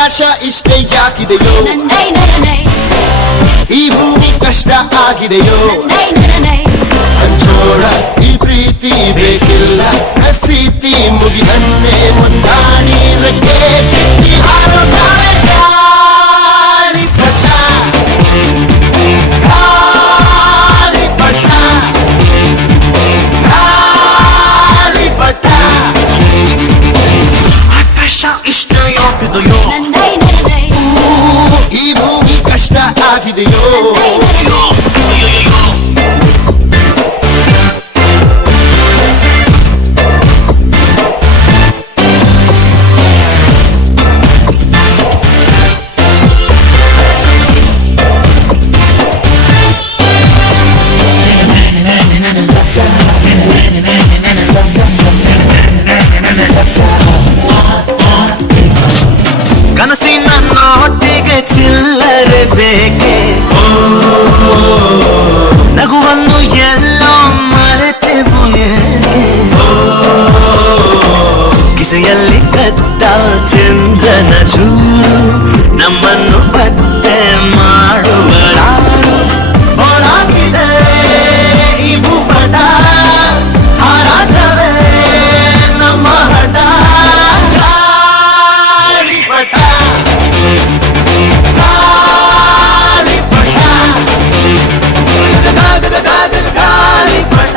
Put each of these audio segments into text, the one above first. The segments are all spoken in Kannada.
ಆಕಾಶ ಇಷ್ಟೇ ಯಾಕಿದೆಯೋ ಈ ಭೂಮಿ ಕಷ್ಟ ಆಗಿದೆಯೋ ಹಂಚೋಳ ಈ ಪ್ರೀತಿ ಬೇಕಿಲ್ಲ ಸ್ಥಿತಿ ಮುಗಿದನ್ನೇ ಮುಂದಾಡಿ ರಕ್ಕೆ ಬಿಚ್ಚಿ ಹಾರುತ್ತಾರೆ ಗಾಳಿಪಟ ಗಾಳಿಪಟ ಗಾಳಿಪಟ ಆಕಾಶ ಇಷ್ಟ ಯಾಕಿದೆಯೋ ಈ ಭೂಮಿ ಕಷ್ಟ ಆಗಿದೆಯೋ ಕನಸಿನ ನೋಟಿಗೆ ಚಿಲ್ಲರೆ ಬೇಕೆ ನಗುವನ್ನು ಎಲ್ಲೋ ಮರೆತೆವು ಏಕೆ ಕಿಸೆಯಲ್ಲಿ ಕದ್ದ ಚಂದ್ರನ ಚೂರು ನಮ್ಮನ್ನು ಪತ್ತೆ ಮಾಡುವಳಾರು ಹೊರಗಿದೆ ಈ ಭೂಪಟ ಹಾರಾಟವೇ ನಮ್ಮ ಹಠ ಗಾಳಿಪಟ ಗಾಳಿಪಟ ಗಾಳಿಪಟ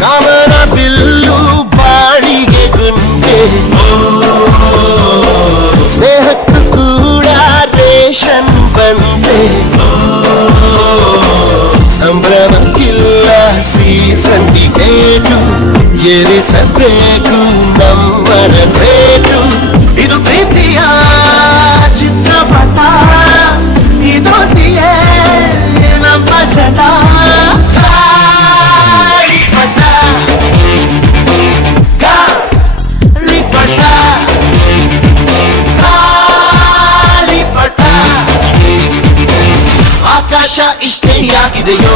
ಕಾಮನ ಬಿಲ್ಲು ಬಾಡಿಗೆ ಗುಂಡೆ ಸ್ನೇಹಕ್ಕೂ ಕೂಡ ರೇಷನ್ ಬಂದೆ ಸಂಭ್ರಮಕ್ಕಿಲ್ಲ ಸೀಸನ್ ಟಿಕೇಟು ಏರಿಸಬೇಕು ನಮ್ಮರ ರೇಟು ಇದು ಪ್ರೀತಿಯ ಚಿತ್ರಪಟ ಈ ದೋಸ್ತಿಯೇ ನಮ್ಮ ಚಟ ಗಾಳಿಪಟ ಗಾಳಿಪಟ ಗಾಳಿಪಟ ಆಕಾಶ ಇಷ್ಟೇ ಯಾಕಿದೆಯೋ